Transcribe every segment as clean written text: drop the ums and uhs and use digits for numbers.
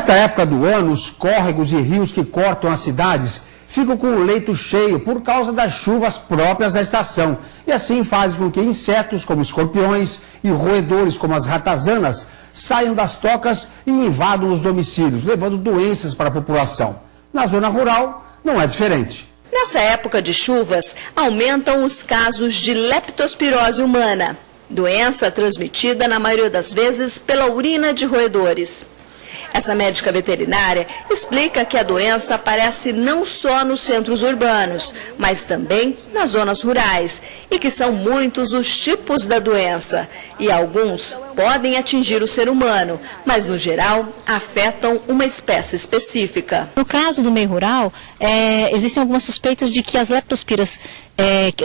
Nesta época do ano, os córregos e rios que cortam as cidades ficam com o leito cheio por causa das chuvas próprias da estação. E assim faz com que insetos como escorpiões e roedores como as ratazanas saiam das tocas e invadam os domicílios, levando doenças para a população. Na zona rural, não é diferente. Nessa época de chuvas, aumentam os casos de leptospirose humana, doença transmitida na maioria das vezes pela urina de roedores. Essa médica veterinária explica que a doença aparece não só nos centros urbanos, mas também nas zonas rurais, e que são muitos os tipos da doença. E alguns podem atingir o ser humano, mas no geral afetam uma espécie específica. No caso do meio rural, existem algumas suspeitas de que as leptospiras,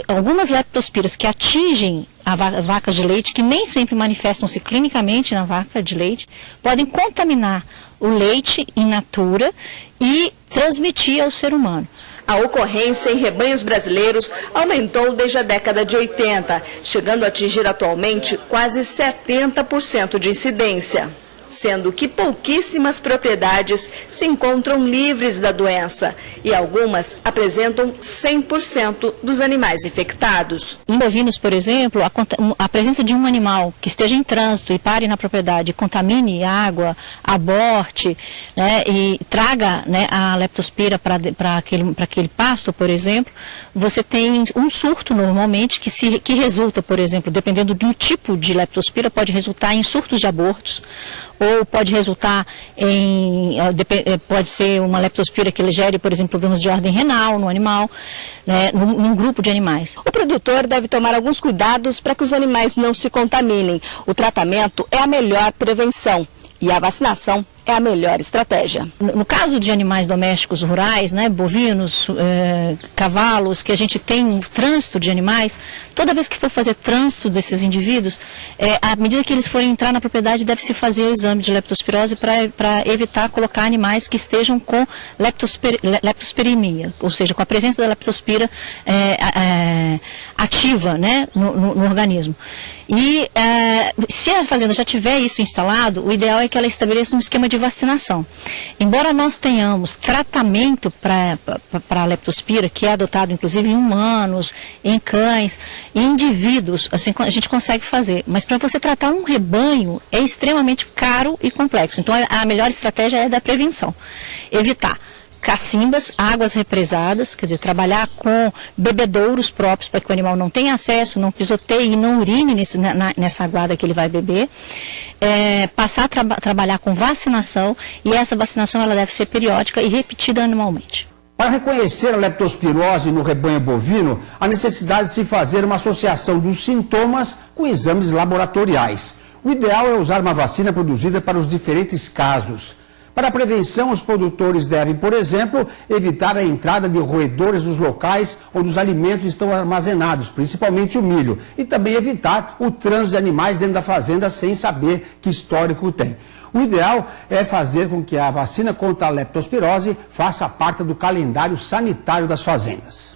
algumas leptospiras que atingem as vacas de leite, que nem sempre manifestam-se clinicamente na vaca de leite, podem contaminar o leite in natura e transmitir ao ser humano. A ocorrência em rebanhos brasileiros aumentou desde a década de 80, chegando a atingir atualmente quase 70% de incidência, sendo que pouquíssimas propriedades se encontram livres da doença e algumas apresentam 100% dos animais infectados. Em bovinos, por exemplo, a presença de um animal que esteja em trânsito e pare na propriedade, contamine água, aborte, né, e traga, né, a leptospira para aquele pasto, por exemplo, você tem um surto normalmente que resulta, por exemplo, dependendo do tipo de leptospira, pode resultar em surtos de abortos, ou pode resultar pode ser uma leptospira que gere, por exemplo, problemas de ordem renal no animal, né, num grupo de animais. O produtor deve tomar alguns cuidados para que os animais não se contaminem. O tratamento é a melhor prevenção e a vacinação é a melhor estratégia. No caso de animais domésticos rurais, né, bovinos, cavalos, que a gente tem um trânsito de animais, toda vez que for fazer trânsito desses indivíduos, à medida que eles forem entrar na propriedade, deve-se fazer o exame de leptospirose para evitar colocar animais que estejam com leptospiremia, ou seja, com a presença da leptospira ativa, né, no organismo. E se a fazenda já tiver isso instalado, o ideal é que ela estabeleça um esquema de vacinação. Embora nós tenhamos tratamento para a leptospira, que é adotado inclusive em humanos, em cães, em indivíduos, assim, a gente consegue fazer. Mas para você tratar um rebanho é extremamente caro e complexo. Então a melhor estratégia é da prevenção. Evitar cacimbas, águas represadas, quer dizer, trabalhar com bebedouros próprios para que o animal não tenha acesso, não pisoteie e não urine nessa aguada que ele vai beber. Passar a trabalhar com vacinação, e essa vacinação ela deve ser periódica e repetida anualmente. Para reconhecer a leptospirose no rebanho bovino, há necessidade de se fazer uma associação dos sintomas com exames laboratoriais. O ideal é usar uma vacina produzida para os diferentes casos. Para a prevenção, os produtores devem, por exemplo, evitar a entrada de roedores nos locais onde os alimentos estão armazenados, principalmente o milho, e também evitar o trânsito de animais dentro da fazenda sem saber que histórico tem. O ideal é fazer com que a vacina contra a leptospirose faça parte do calendário sanitário das fazendas.